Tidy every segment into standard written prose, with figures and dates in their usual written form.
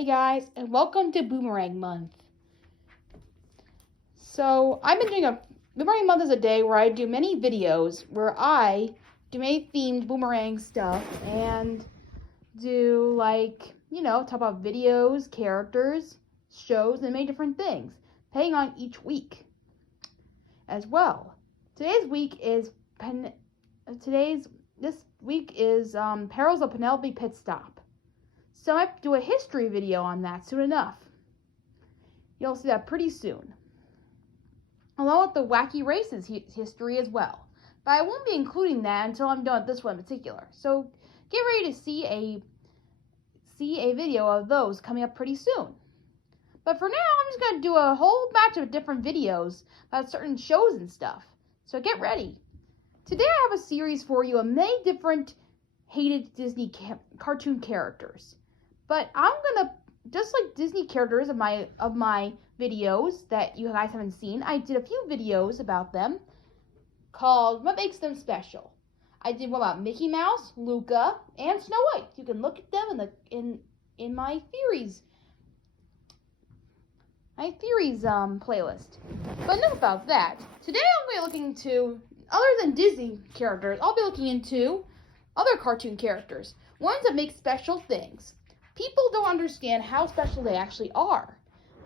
Hey guys, and welcome to Boomerang Month. So, I've been doing a Boomerang Month is a day where I do many videos where I do many themed boomerang stuff and do talk about videos, characters, shows, and many different things, depending on each week as well. Today's week is Perils of Penelope Pit Stop. So I have to do a history video on that soon enough. You'll see that pretty soon. Along with the Wacky Races history as well. But I won't be including that until I'm done with this one in particular. So get ready to see a video of those coming up pretty soon. But for now, I'm just going to do a whole batch of different videos about certain shows and stuff. So get ready. Today I have a series for you of many different hated Disney cartoon characters. But I'm gonna, just like Disney characters of my videos that you guys haven't seen, I did a few videos about them called What Makes Them Special. I did one about Mickey Mouse, Luca, and Snow White. You can look at them in my theories playlist. But enough about that. Today I'll be looking into, other than Disney characters, I'll be looking into other cartoon characters, ones that make special things. People don't understand how special they actually are,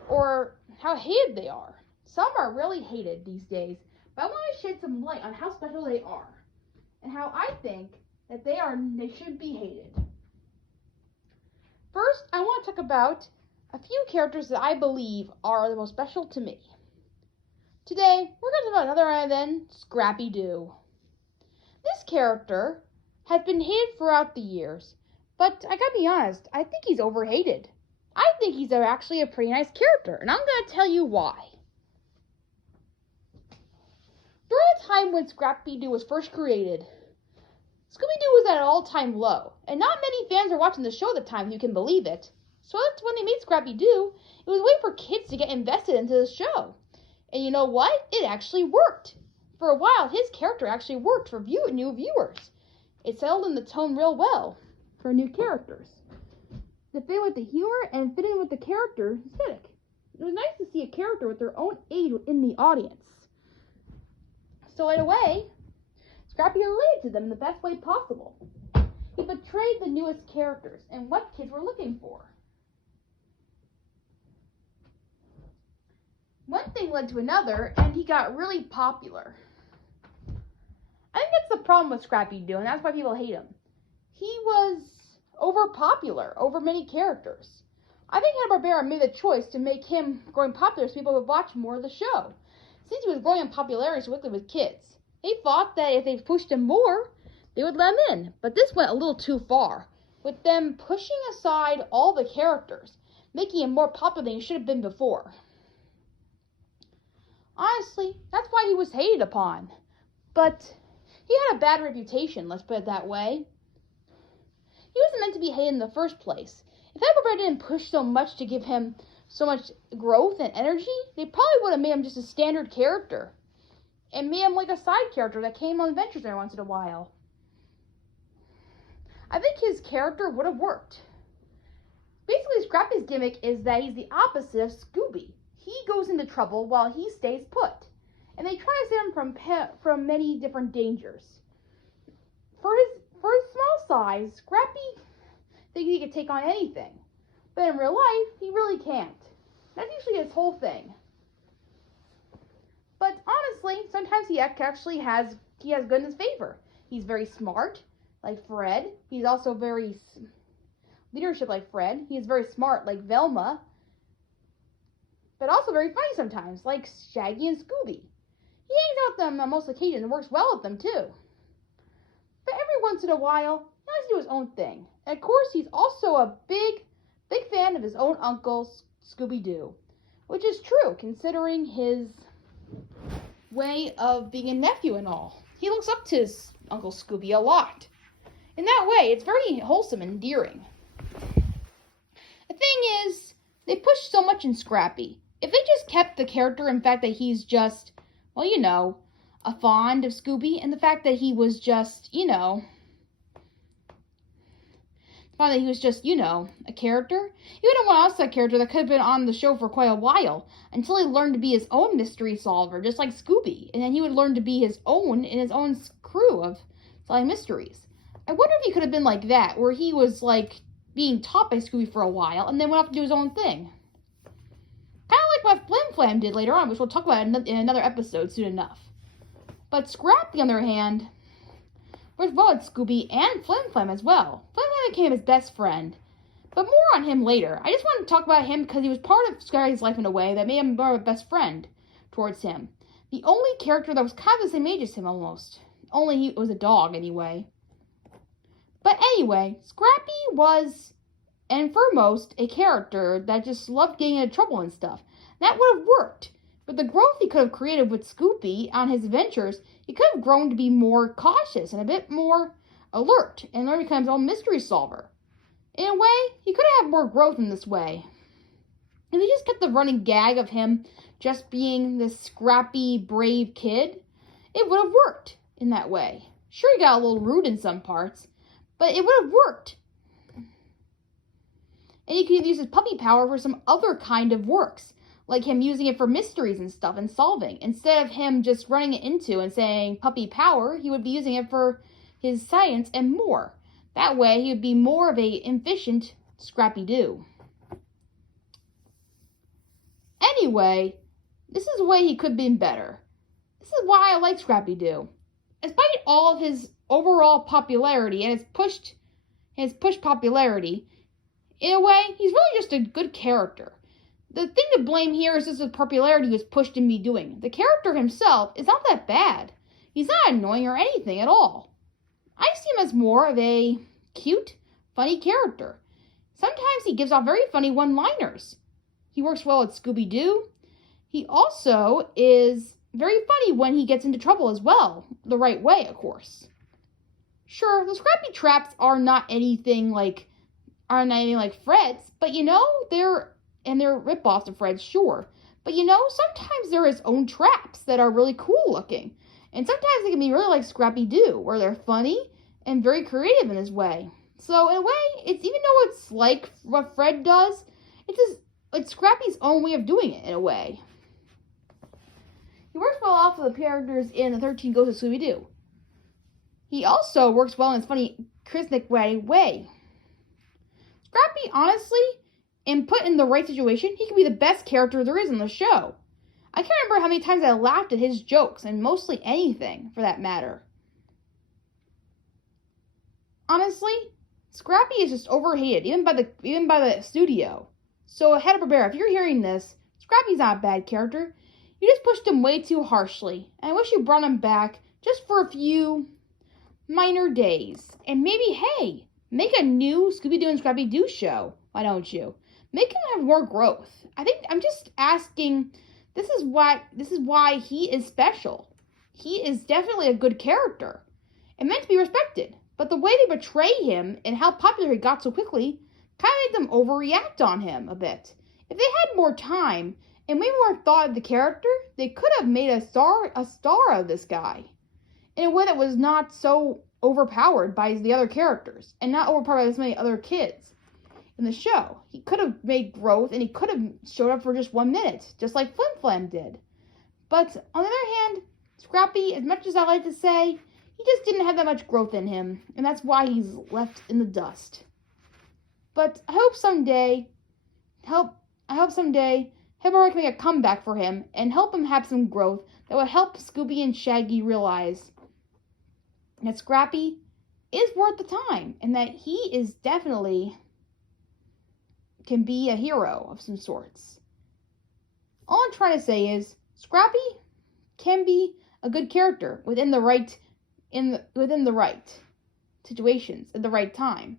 or how hated they are. Some are really hated these days, but I want to shed some light on how special they are, and how I think that they should be hated. First, I want to talk about a few characters that I believe are the most special to me. Today, we're going to talk about none other than Scrappy Doo. This character has been hated throughout the years, but I gotta be honest, I think he's overhated. I think he's actually a pretty nice character, and I'm gonna tell you why. During the time when Scrappy Doo was first created, Scooby-Doo was at an all-time low, and not many fans were watching the show at the time, if you can believe it. So that's when they made Scrappy Doo, it was a way for kids to get invested into the show. And you know what? It actually worked. For a while, his character actually worked for new viewers. It settled in the tone real well for new characters. To fit with the humor and fit in with the character aesthetic. It was nice to see a character with their own age in the audience. So in a way, Scrappy related to them in the best way possible. He portrayed the newest characters and what kids were looking for. One thing led to another, and he got really popular. I think that's the problem with Scrappy Doo, and that's why people hate him. He was overpopular over many characters. I think Hanna-Barbera made the choice to make him growing popular so people would watch more of the show. Since he was growing in popularity so quickly with kids, they thought that if they pushed him more, they would let him in. But this went a little too far, with them pushing aside all the characters, making him more popular than he should have been before. Honestly, that's why he was hated upon. But he had a bad reputation, let's put it that way. He wasn't meant to be hated in the first place. If Hanna-Barbera didn't push so much to give him so much growth and energy, they probably would have made him just a standard character. And made him like a side character that came on adventures every once in a while. I think his character would have worked. Basically, Scrappy's gimmick is that he's the opposite of Scooby. He goes into trouble while he stays put. And they try to save him from many different dangers. For his small size, Scrappy thinks he can take on anything. But in real life, he really can't. That's usually his whole thing. But honestly, sometimes he actually has good in his favor. He's very smart, like Fred. He's also very leadership like Fred. He is very smart, like Velma. But also very funny sometimes, like Shaggy and Scooby. He hangs out with them on most occasions and works well with them too. But every once in a while, he likes to do his own thing. And of course, he's also a big fan of his own uncle, Scooby-Doo. Which is true, considering his way of being a nephew and all. He looks up to his Uncle Scooby a lot. In that way, it's very wholesome and endearing. The thing is, they push so much in Scrappy. If they just kept the character in fact that he's just, a fond of Scooby, and the fact that he was just, Found that he was just, a character. He would have one else that character that could have been on the show for quite a while until he learned to be his own mystery solver, just like Scooby. And then he would learn to be his own in his own crew of solving mysteries. I wonder if he could have been like that, where he was like being taught by Scooby for a while and then went off to do his own thing. Kind of like what Flim Flam did later on, which we'll talk about in another episode soon enough. But Scrappy, on the other hand, worked well with Scooby and Flim Flam as well. Flim Flam became his best friend. But more on him later. I just want to talk about him because he was part of Scrappy's life in a way that made him more of a best friend towards him. The only character that was kind of the same age as him almost. Only he was a dog anyway. But anyway, Scrappy was, and foremost, a character that just loved getting into trouble and stuff. That would have worked. With the growth he could have created with Scooby on his adventures, he could have grown to be more cautious and a bit more alert and learn to become his own mystery solver. In a way, he could have had more growth in this way. If he just kept the running gag of him just being this scrappy, brave kid, it would have worked in that way. Sure, he got a little rude in some parts, but it would have worked. And he could use his puppy power for some other kind of works, like him using it for mysteries and stuff and solving. Instead of him just running it into and saying puppy power, he would be using it for his science and more. That way, he would be more of a efficient Scrappy-Doo. Anyway, this is the way he could have been better. This is why I like Scrappy-Doo. Despite all of his overall popularity and his push popularity, in a way, he's really just a good character. The thing to blame here is just the popularity he was pushed in me doing. The character himself is not that bad. He's not annoying or anything at all. I see him as more of a cute, funny character. Sometimes he gives off very funny one-liners. He works well with Scooby-Doo. He also is very funny when he gets into trouble as well. The right way, of course. Sure, the Scrappy traps are not anything like Fred's, but they're rip-offs of Fred's, sure. But sometimes they're his own traps that are really cool looking. And sometimes they can be really like Scrappy-Doo, where they're funny and very creative in his way. So in a way, it's even though it's like what Fred does, it's Scrappy's own way of doing it in a way. He works well off of the characters in the 13 Ghosts of Scooby-Doo. He also works well in his funny, charismatic way. Scrappy, honestly, and put in the right situation, he could be the best character there is in the show. I can't remember how many times I laughed at his jokes, and mostly anything, for that matter. Honestly, Scrappy is just overhated, even by the studio. So, Hanna-Barbera, if you're hearing this, Scrappy's not a bad character. You just pushed him way too harshly, and I wish you brought him back just for a few minor days. And maybe, hey, make a new Scooby-Doo and Scrappy-Doo show. Why don't you? Make him have more growth. I think I'm just asking. This is why he is special. He is definitely a good character and meant to be respected. But the way they portray him and how popular he got so quickly kind of made them overreact on him a bit. If they had more time and way more thought of the character, they could have made a star of this guy in a way that was not so overpowered by the other characters and not overpowered by as many other kids in the show. He could have made growth and he could have showed up for just 1 minute, just like Flim Flam did. But on the other hand, Scrappy, as much as I like to say, he just didn't have that much growth in him, and that's why he's left in the dust. But I hope someday Hanna-Barbera can make a comeback for him and help him have some growth that will help Scooby and Shaggy realize that Scrappy is worth the time and that he is definitely can be a hero of some sorts. All I'm trying to say is Scrappy can be a good character within the right situations at the right time.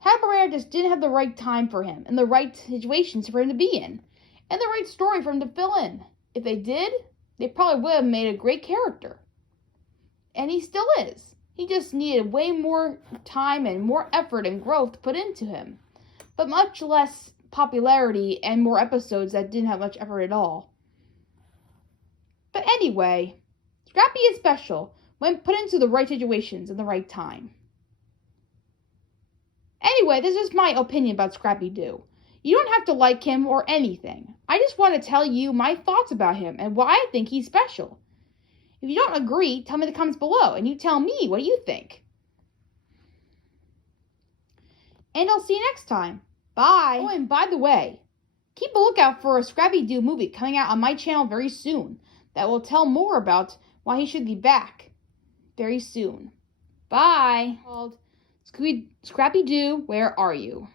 Hanna-Barbera just didn't have the right time for him and the right situations for him to be in and the right story for him to fill in. If they did, they probably would have made a great character. And he still is. He just needed way more time and more effort and growth put into him, but much less popularity and more episodes that didn't have much effort at all. But anyway, Scrappy is special when put into the right situations at the right time. Anyway, this is my opinion about Scrappy-Doo. You don't have to like him or anything. I just want to tell you my thoughts about him and why I think he's special. If you don't agree, tell me in the comments below and you tell me what you think. And I'll see you next time. Bye. Oh, and by the way, keep a lookout for a Scrappy-Doo movie coming out on my channel very soon that will tell more about why he should be back very soon. Bye. Called Scrappy-Doo, Where Are You?